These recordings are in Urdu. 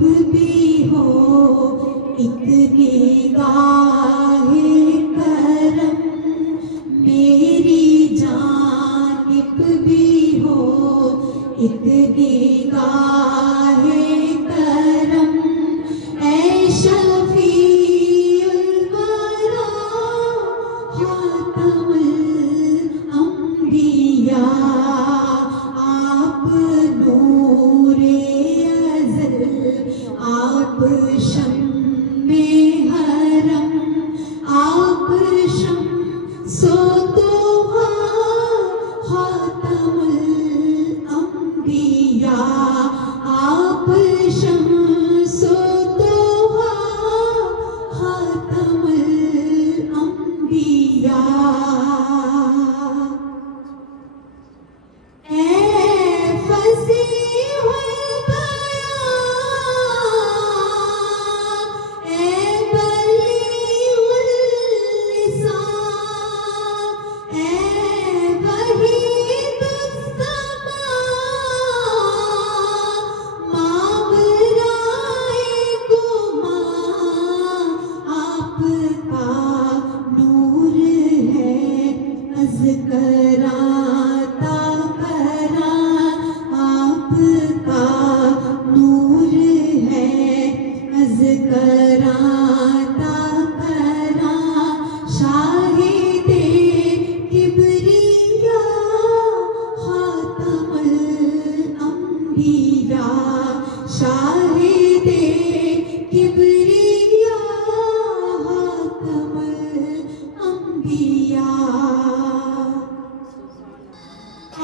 بھی ہو ایک نگاہ کرم، میری جانب بھی ہو ایک نگاہ کرم، اے شفیع الورا خاتم الانبیاء، آپ نور ازل، آپ شمع حرم، آپ شمس و ضحا خاتم الانبیاء، آپ شمس و ضحا خاتم الانبیاء، اے فصیح البیاں، اے بلیغ اللسان، اے وحید السماء، ماورائے گمان آپ کا نور ہے، اذکراں تا کراں آپ کا نور ہے، اذکراں تا کراں شاہد کبریاء خاتم الانبیاء، شاہد کبریاء خاتم الانبیاء،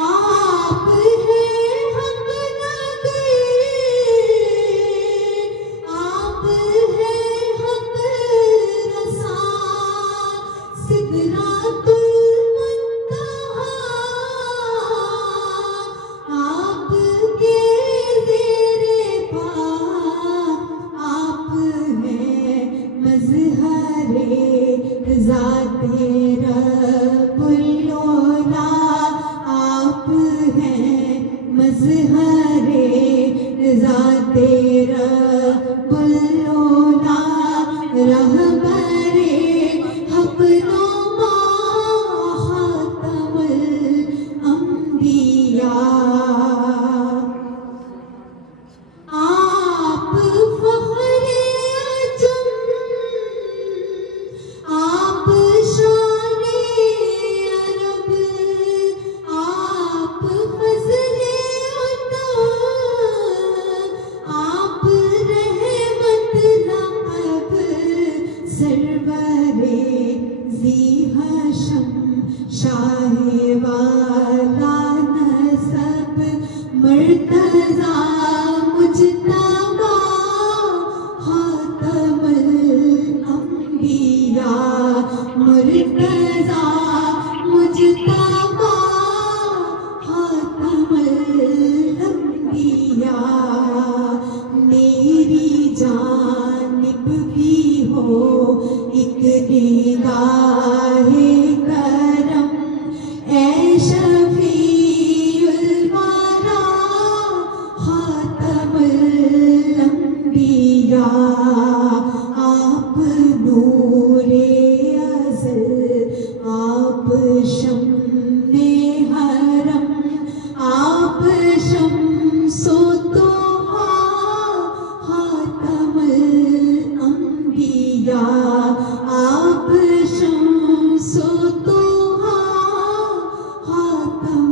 آپ ہیں حق نگر، آپ ہیں حق رساں، سدرۃ المنتہا آپ کے زیر پا، آپ ہیں مظہر ذات رب العلا، آپ ہیں مظہر ذات رب العلا، رہبر حق نما خاتم الانبیاء، آپ فخر عجم، آپ شان عرب، آپ فضل عطا، آپ رحمت لقب، سرور ذی حشم، شاہ والا نسب، مرتضیٰ مجتبیٰ خاتم الانبیاء، مرتضیٰ مجتبیٰ خاتم الانبیاء، میری جانب بھی ہو ایک نگاہ کرم، اے شفیع الورا خاتم الانبیاء، آپ نور ازل، آپ شمع حرم، آپ شمس و ضحا خاتم الانبیاء، آپ شمس و ضحا خاتم